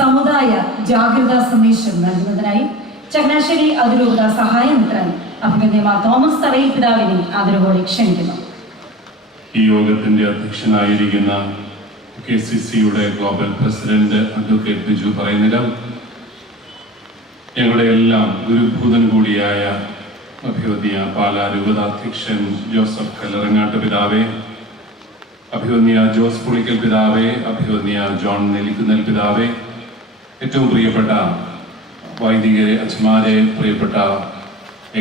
സമുദായ ജാഗ്രതാ സന്ദേശം നൽകുന്നതിനായി ചങ്ങനാശ്ശേരി അതിരൂപത സഹായമിത്രൻ അഭിമന്യമാർ തോമസ് തറയിൽ പിതാവിനെ ആദരവോടെ ക്ഷണിക്കുന്നു. ഈ യോഗത്തിന്റെ അധ്യക്ഷനായിരിക്കുന്ന KCCയുടെ ഗ്ലോബൽ പ്രസിഡന്റ് അഡ്വക്കേറ്റ് ബിജു പറയുന്നിടം, ഞങ്ങളുടെ എല്ലാം ഗുരുഭൂതൻ കൂടിയായ അഭിവന്യ പാലാ രൂപതാധ്യക്ഷൻ ജോസഫ് കല്ലറങ്ങാട്ട് പിതാവേ, അഭിവന്യ ജോസ് പുളിക്കൽ പിതാവേ, അഭിവന്യ ജോൺ നെല്ലിക്കുന്നൽ പിതാവേ, ഏറ്റവും പ്രിയപ്പെട്ട വൈദികരെ, അച്ഛന്മാരെ, പ്രിയപ്പെട്ട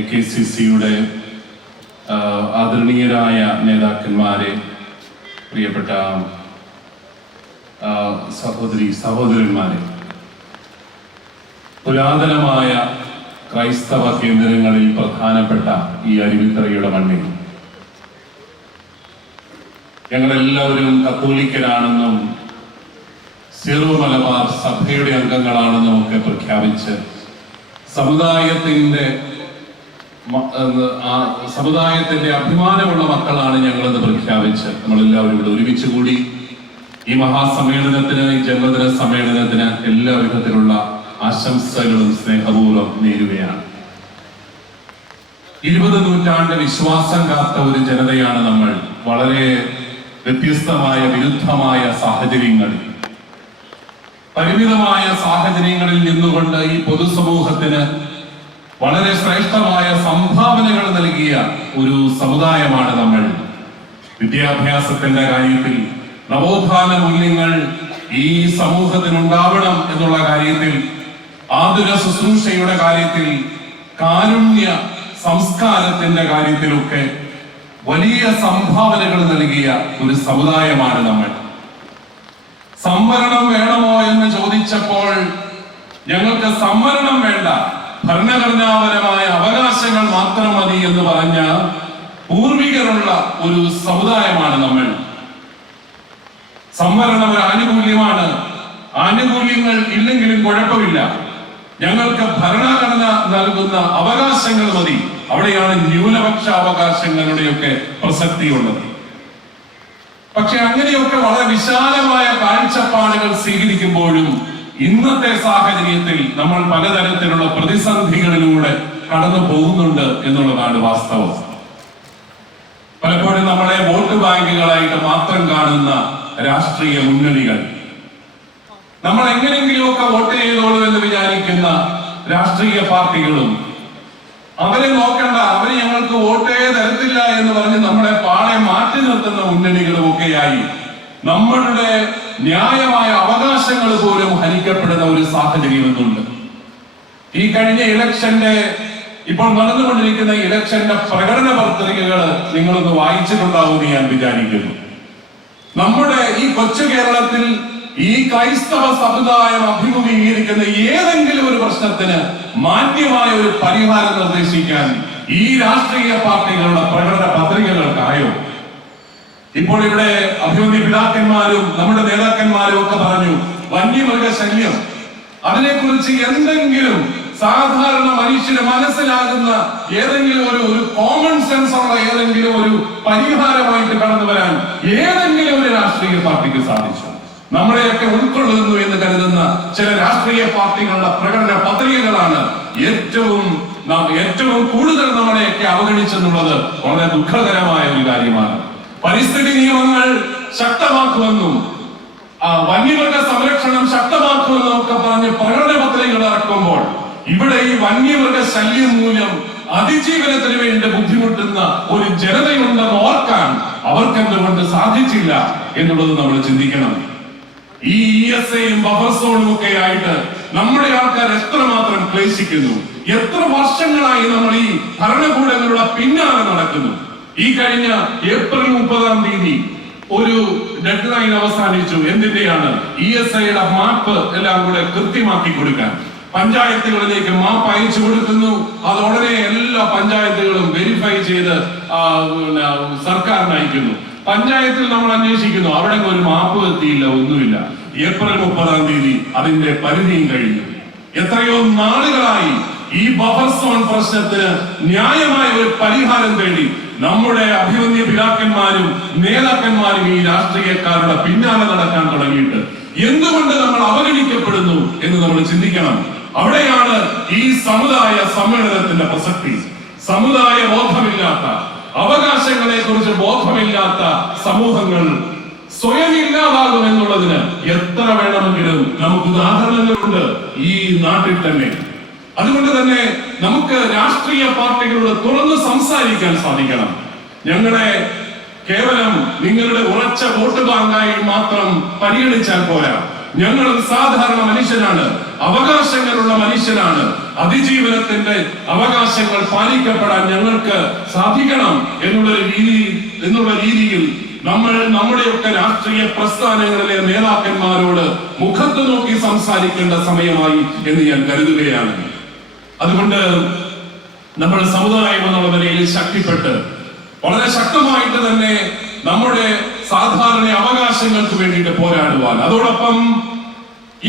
KCCയുടെ ആദരണീയരായ നേതാക്കന്മാരെ, പ്രിയപ്പെട്ട സഹോദരന്മാരെ, പുരാതനമായ ക്രൈസ്തവ കേന്ദ്രങ്ങളിൽ പ്രധാനപ്പെട്ട ഈ അരുവിത്തറയുടെ മണ്ണിൽ ഞങ്ങളെല്ലാവരും കത്തോലിക്കരാണെന്നും സീറോ മലബാർ സഭയുടെ അംഗങ്ങളാണെന്നും ഒക്കെ പ്രഖ്യാപിച്ച് സമുദായത്തിന്റെ അഭിമാനമുള്ള മക്കളാണ് ഞങ്ങളെന്ന് പ്രഖ്യാപിച്ച് നമ്മളെല്ലാവരും ഇവിടെ ഒരുമിച്ച് കൂടി ഈ മഹാസമ്മേളനത്തിന്, ഈ ജന്മദിന സമ്മേളനത്തിന് എല്ലാ വിധത്തിലുള്ള ആശംസകളും സ്നേഹപൂർവ്വം നേരുകയാണ്. 20 നൂറ്റാണ്ട് വിശ്വാസം കാത്ത ഒരു ജനതയാണ് നമ്മൾ. വളരെ വ്യത്യസ്തമായ വിരുദ്ധമായ സാഹചര്യങ്ങളിൽ, പരിമിതമായ സാഹചര്യങ്ങളിൽ നിന്നുകൊണ്ട് ഈ പൊതുസമൂഹത്തിന് വളരെ ശ്രേഷ്ഠമായ സംഭാവനകൾ നൽകിയ ഒരു സമുദായമാണ് നമ്മൾ. വിദ്യാഭ്യാസത്തിന്റെ കാര്യത്തിൽ, നവോത്ഥാന മൂല്യങ്ങൾ ഈ സമൂഹത്തിനുണ്ടാവണം എന്നുള്ള കാര്യത്തിൽ, ആതുര ശുശ്രൂഷയുടെ കാര്യത്തിൽ, കാരുണ്യ സംസ്കാരത്തിന്റെ കാര്യത്തിലൊക്കെ വലിയ സംഭാവനകൾ നൽകിയ ഒരു സമുദായമാണ് നമ്മൾ. സംവരണം വേണമോ എന്ന് ചോദിച്ചപ്പോൾ ഞങ്ങൾക്ക് സംവരണം വേണ്ട, ഭരണഘടനാപരമായ അവകാശങ്ങൾ മാത്രം മതി എന്ന് പറഞ്ഞ പൂർവികരുള്ള ഒരു സമുദായമാണ് നമ്മൾ. സംവരണം ഒരു ആനുകൂല്യമാണ്. ആനുകൂല്യങ്ങൾ ഇല്ലെങ്കിലും കുഴപ്പമില്ല, ഞങ്ങൾക്ക് ഭരണഘടന നൽകുന്ന അവകാശങ്ങൾ മതി. അവിടെയാണ് ന്യൂനപക്ഷ അവകാശങ്ങളുടെയൊക്കെ പ്രസക്തിയുള്ളത്. പക്ഷെ അങ്ങനെയൊക്കെ വളരെ വിശാലമായ കാഴ്ചപ്പാടുകൾ സ്വീകരിക്കുമ്പോഴും ഇന്നത്തെ സാഹചര്യത്തിൽ നമ്മൾ പലതരത്തിലുള്ള പ്രതിസന്ധികളിലൂടെ കടന്നു പോകുന്നുണ്ട് എന്നുള്ളതാണ് വാസ്തവം. പലപ്പോഴും നമ്മളെ വോട്ട് ബാങ്കുകളായിട്ട് മാത്രം കാണുന്ന രാഷ്ട്രീയ മുന്നണികൾ, നമ്മൾ എങ്ങനെയെങ്കിലുമൊക്കെ വോട്ട് ചെയ്തോളൂ എന്ന് വിചാരിക്കുന്ന രാഷ്ട്രീയ പാർട്ടികളും, അവരെ നോക്കണ്ട, അവര് ഞങ്ങൾക്ക് വോട്ടേ തരത്തില്ല എന്ന് പറഞ്ഞ് നമ്മളെ പാടെ മാറ്റി നിർത്തുന്ന മുന്നണികളും ഒക്കെയായി നമ്മളുടെ ന്യായമായ അവകാശങ്ങൾ പോലും ഹനിക്കപ്പെടുന്ന ഒരു സാഹചര്യം എന്നുണ്ട്. ഈ കഴിഞ്ഞ ഇലക്ഷന്റെ, ഇപ്പോൾ നടന്നുകൊണ്ടിരിക്കുന്ന ഇലക്ഷന്റെ പ്രകടന പത്രികകൾ നിങ്ങളൊന്ന് വായിച്ചിട്ടുണ്ടാവുമെന്ന് ഞാൻ വിചാരിക്കുന്നു. നമ്മുടെ ഈ കൊച്ചു കേരളത്തിൽ ഈ ക്രൈസ്തവ സമുദായം അഭിമുഖീകരിക്കുന്ന ഏതെങ്കിലും ഒരു പ്രശ്നത്തിന് മാന്യമായ ഒരു പരിഹാരം നിർദ്ദേശിക്കാൻ ഈ രാഷ്ട്രീയ പാർട്ടികളുടെ പ്രകടന പത്രികകൾക്കായോ? ഇപ്പോൾ ഇവിടെ അഭിമന്യ പിതാക്കന്മാരും നമ്മുടെ നേതാക്കന്മാരും ഒക്കെ പറഞ്ഞു, വന്യമൃഗശല്യം, അതിനെക്കുറിച്ച് എന്തെങ്കിലും സാധാരണ മനുഷ്യന് മനസ്സിലാകുന്ന ഏതെങ്കിലും ഒരു കോമൺ സെൻസ് ഉള്ള ഏതെങ്കിലും ഒരു പരിഹാരമായിട്ട് കടന്നു വരാൻ ഏതെങ്കിലും ഒരു രാഷ്ട്രീയ പാർട്ടിക്ക് സാധിച്ചു? നമ്മളെയൊക്കെ ഉൾക്കൊള്ളുന്നു എന്ന് കരുതുന്ന ചില രാഷ്ട്രീയ പാർട്ടികളുടെ പ്രകടന പത്രികകളാണ് ഏറ്റവും കൂടുതൽ നമ്മളെയൊക്കെ അവഗണിച്ചെന്നുള്ളത് വളരെ ദുഃഖകരമായ ഒരു കാര്യമാണ്. പരിസ്ഥിതി നിയമങ്ങൾ ശക്തമാക്കുമെന്നും വന്യമൃഗ സംരക്ഷണം ശക്തമാക്കുമെന്നും ഒക്കെ പറഞ്ഞ് പ്രകടന പത്രികകൾ ഇറക്കുമ്പോൾ ഇവിടെ ഈ വന്യമൃഗ ശല്യം മൂലം അതിജീവനത്തിന് വേണ്ടി ബുദ്ധിമുട്ടുന്ന ഒരു ജനതയുണ്ടെന്ന് ഓർക്കാൻ അവർക്ക് എന്തുകൊണ്ട് സാധിച്ചില്ല എന്നുള്ളത് നമ്മൾ ചിന്തിക്കണം. ഈ ESAയും ബഫർ സോണും ഒക്കെ ആയിട്ട് നമ്മുടെ ആൾക്കാർ എത്രമാത്രം ക്ലേശിക്കുന്നു. എത്ര വർഷങ്ങളായി നമ്മൾ ഈ ഭരണകൂടങ്ങളുടെ പിന്നാലെ നടക്കുന്നു. ഈ കഴിഞ്ഞ ഏപ്രിൽ 30-ാം തീയതി ഒരു ഡെഡ് ലൈൻ അവസാനിച്ചു. എന്തിന്റെയാണ്? ESAയുടെ മാപ്പ് എല്ലാം കൂടെ കൃത്യമാക്കി കൊടുക്കാൻ പഞ്ചായത്തുകളിലേക്ക് മാപ്പ് അയച്ചു കൊടുക്കുന്നു. അത് ഉടനെ എല്ലാ പഞ്ചായത്തുകളും വെരിഫൈ ചെയ്ത് സർക്കാരിന് അയക്കുന്നു. പഞ്ചായത്തിൽ നമ്മൾ അന്വേഷിക്കുന്നു, അവിടെ ഒരു മാപ്പ് എത്തിയില്ല, ഒന്നുമില്ല. ഏപ്രിൽ 30-ാം തീയതി അതിന്റെ പരിധിയും കഴിഞ്ഞു. എത്രയോ നാളുകളായി ഈ ബഫർ സോൺ പ്രശ്നത്തിന് ന്യായമായ ഒരു പരിഹാരം തേടി നമ്മുടെ അഭിമന്യ പിതാക്കന്മാരും നേതാക്കന്മാരും ഈ രാഷ്ട്രീയക്കാരുടെ പിന്നാലെ നടക്കാൻ തുടങ്ങിയിട്ട് എന്തുകൊണ്ട് നമ്മൾ അവഗണിക്കപ്പെടുന്നു എന്ന് നമ്മൾ ചിന്തിക്കണം. അവിടെയാണ് ഈ സമുദായ സമ്മേളനത്തിന്റെ പ്രസക്തി. സമുദായ ബോധമില്ലാത്ത, അവകാശങ്ങളെ കുറിച്ച് ബോധമില്ലാത്ത സമൂഹങ്ങൾ സ്വയം ഇല്ലാതാകുമെന്നുള്ളതിന് എത്ര വേണമെങ്കിലും നമുക്ക് ഉദാഹരണങ്ങളുണ്ട് ഈ നാട്ടിൽ തന്നെ. അതുകൊണ്ട് തന്നെ നമുക്ക് രാഷ്ട്രീയ പാർട്ടികളോട് തുറന്ന് സംസാരിക്കാൻ സാധിക്കണം. ഞങ്ങളെ കേവലം നിങ്ങളുടെ ഉറച്ച വോട്ട് ബാങ്കായി മാത്രം പരിഗണിച്ചാൽ പോരാ. ഞങ്ങൾ സാധാരണ മനുഷ്യനാണ്, അവകാശങ്ങളുള്ള മനുഷ്യനാണ്. അതിജീവനത്തിന്റെ അവകാശങ്ങൾ പാലിക്കപ്പെടാൻ ഞങ്ങൾക്ക് സാധിക്കണം എന്നുള്ള രീതിയിൽ നമ്മൾ നമ്മുടെയൊക്കെ രാഷ്ട്രീയ പ്രസ്ഥാനങ്ങളിലെ നേതാക്കന്മാരോട് മുഖത്ത് നോക്കി സംസാരിക്കേണ്ട സമയമായി എന്ന് ഞാൻ കരുതുകയാണ്. അതുകൊണ്ട് നമ്മൾ സമുദായം എന്നുള്ള നിലയിൽ ശക്തിപ്പെട്ട് വളരെ ശക്തമായിട്ട് തന്നെ നമ്മുടെ സാധാരണ അവകാശങ്ങൾക്ക് വേണ്ടിയിട്ട് പോരാടുവാൻ, അതോടൊപ്പം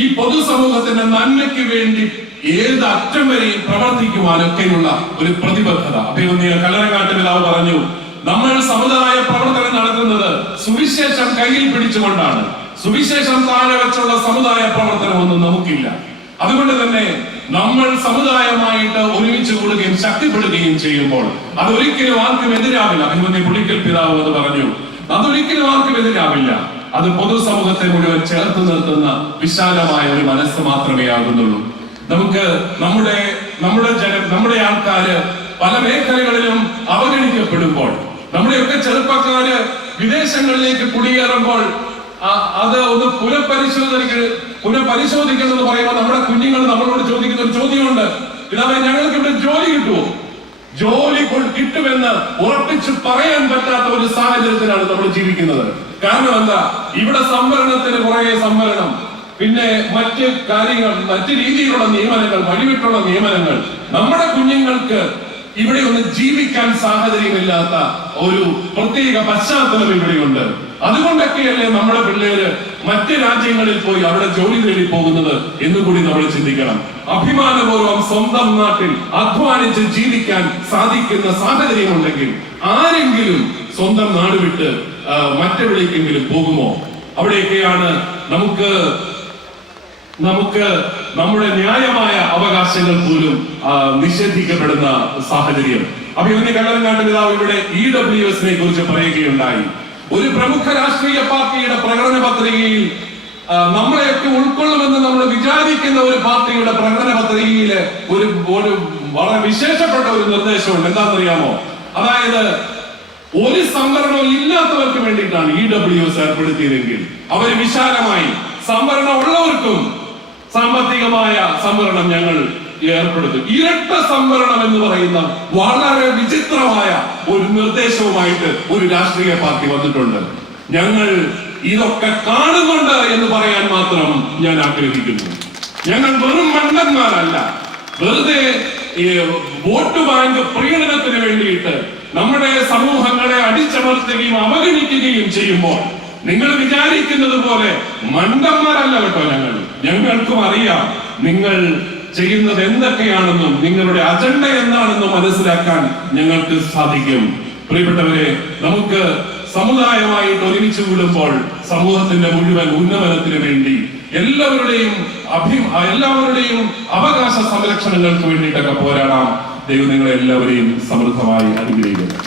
ഈ പൊതുസമൂഹത്തിന്റെ നന്മയ്ക്ക് വേണ്ടി ഏത് അറ്റം വരെയും പ്രവർത്തിക്കുവാനൊക്കെയുള്ള ഒരു പ്രതിബദ്ധത. അഭിമന്യ കല്ലറങ്ങാട്ട് പിതാവ് പറഞ്ഞു, നമ്മൾ സമുദായ പ്രവർത്തനം നടത്തുന്നത് സുവിശേഷം കയ്യിൽ പിടിച്ചുകൊണ്ടാണ്. സുവിശേഷം താഴെ വെച്ചുള്ള സമുദായ പ്രവർത്തനമൊന്നും നമുക്കില്ല. അതുകൊണ്ട് തന്നെ നമ്മൾ സമുദായമായിട്ട് ഒരുമിച്ച് കൂടുകയും ശക്തിപ്പെടുകയും ചെയ്യുമ്പോൾ അതൊരിക്കലും ആർക്കും എതിരാവില്ല. അഭിമന്യ പുളിക്കൽ പിതാവ് അത് പറഞ്ഞു, അതൊരിക്കലും ആർക്കും എതിരാവില്ല. അത് പൊതുസമൂഹത്തെ മുഴുവൻ ചേർത്ത് നിർത്തുന്ന വിശാലമായ ഒരു മനസ്സ് മാത്രമേ ആകുന്നുള്ളൂ. നമുക്ക് നമ്മുടെ ആൾക്കാര് പല മേഖലകളിലും അവഗണിക്കപ്പെടുമ്പോൾ, നമ്മുടെയൊക്കെ ചെറുപ്പക്കാര് വിദേശങ്ങളിലേക്ക് കുടിയേറുമ്പോൾ അത് ഒന്ന് പുനഃപരിശോധിക്കണം എന്ന് പറയുമ്പോൾ നമ്മുടെ കുഞ്ഞുങ്ങൾ നമ്മളോട് ചോദിക്കുന്ന ഒരു ചോദ്യമുണ്ട്, ഇതാവേ ഞങ്ങൾക്ക് ഇവിടെ ജോലി കിട്ടുമോ? ജോലി കിട്ടുമെന്ന് ഉറപ്പിച്ച് പറയാൻ പറ്റാത്ത ഒരു സാഹചര്യത്തിലാണ് നമ്മൾ ജീവിക്കുന്നത്. കാരണം എന്താ? ഇവിടെ സംവരണത്തിന് പുറകെ സംവരണം, പിന്നെ മറ്റ് കാര്യങ്ങൾ, മറ്റ് രീതിയിലുള്ള നിയമനങ്ങൾ, വഴിവിട്ടുള്ള നിയമനങ്ങൾ. നമ്മുടെ കുഞ്ഞുങ്ങൾക്ക് ഇവിടെ ഒന്ന് ജീവിക്കാൻ സാഹചര്യമില്ലാത്ത ഒരു പ്രത്യേക പശ്ചാത്തലം ഇവിടെയുണ്ട്. അതുകൊണ്ടൊക്കെയല്ലേ നമ്മുടെ പിള്ളേര് മറ്റ് രാജ്യങ്ങളിൽ പോയി അവിടെ ജോലി തേടി പോകുന്നത് എന്നുകൂടി നമ്മൾ ചിന്തിക്കണം. അഭിമാനപൂർവ്വം സ്വന്തം നാട്ടിൽ അധ്വാനിച്ച് ജീവിക്കാൻ സാധിക്കുന്ന സാഹചര്യമുണ്ടെങ്കിൽ ആരെങ്കിലും സ്വന്തം നാട് വിട്ട് മറ്റെവിടേക്കെങ്കിലും പോകുമോ? അവിടെയൊക്കെയാണ് നമുക്ക് നമ്മുടെ ന്യായമായ അവകാശങ്ങൾ പോലും നിഷേധിക്കപ്പെടുന്ന സാഹചര്യം. അഭിമന്യ കല്ലറങ്ങാട്ട് പിതാവ് ഇവിടെ EWSനെ കുറിച്ച് പറയുകയുണ്ടായി. ഒരു പ്രമുഖ രാഷ്ട്രീയ പാർട്ടിയുടെ പ്രകടന പത്രികയിൽ നമ്മളെയൊക്കെ ഉൾക്കൊള്ളുമെന്ന് നമ്മൾ വിചാരിക്കുന്ന ഒരു പാർട്ടിയുടെ പ്രകടന പത്രികയില് ഒരു വളരെ വിശേഷപ്പെട്ട ഒരു നിർദ്ദേശമുണ്ട്. എന്താണെന്നറിയാമോ? അതായത് ഒരു സംവരണവും ഇല്ലാത്തവർക്ക് വേണ്ടിയിട്ടാണ് EWS ഏർപ്പെടുത്തിയതെങ്കിൽ അവർ വിശാലമായി സംവരണം ഉള്ളവർക്കും സാമ്പത്തികമായ സംവരണം ഞങ്ങൾ ഏർപ്പെടുത്തും. ഇരട്ട സംവരണം എന്ന് പറയുന്ന വളരെ വിചിത്രമായ ഒരു നിർദ്ദേശവുമായിട്ട് ഒരു രാഷ്ട്രീയ പാർട്ടി വന്നിട്ടുണ്ട്. ഞങ്ങൾ ഇതൊക്കെ കാണുന്നുണ്ട് എന്ന് പറയാൻ മാത്രം ഞാൻ ആഗ്രഹിക്കുന്നു. ഞങ്ങൾ വെറും മണ്ടന്മാരല്ല. വെറുതെ വോട്ട് ബാങ്ക് പ്രീണനത്തിന് വേണ്ടിയിട്ട് നമ്മുടെ സമൂഹങ്ങളെ അടിച്ചമർത്തുകയും അവഗണിക്കുകയും ചെയ്യുമ്പോൾ നിങ്ങൾ വിചാരിക്കുന്നത് പോലെ മണ്ടന്മാരല്ല കേട്ടോ. ഞങ്ങൾക്കും അറിയാം നിങ്ങൾ ചെയ്യുന്നത് എന്തൊക്കെയാണെന്നും നിങ്ങളുടെ അജണ്ട എന്താണെന്നും മനസ്സിലാക്കാൻ ഞങ്ങൾക്ക് സാധിക്കും. പ്രിയപ്പെട്ടവരെ, നമുക്ക് സമുദായമായിട്ട് ഒരുമിച്ച് കൂടുമ്പോൾ സമൂഹത്തിന്റെ മുഴുവൻ ഉന്നമനത്തിന് വേണ്ടി എല്ലാവരുടെയും അവകാശ സംരക്ഷണങ്ങൾക്ക് വേണ്ടിയിട്ടൊക്കെ പോരാടാം. ദൈവം നിങ്ങളെ എല്ലാവരെയും സമൃദ്ധമായി അനുഗ്രഹിക്കട്ടെ.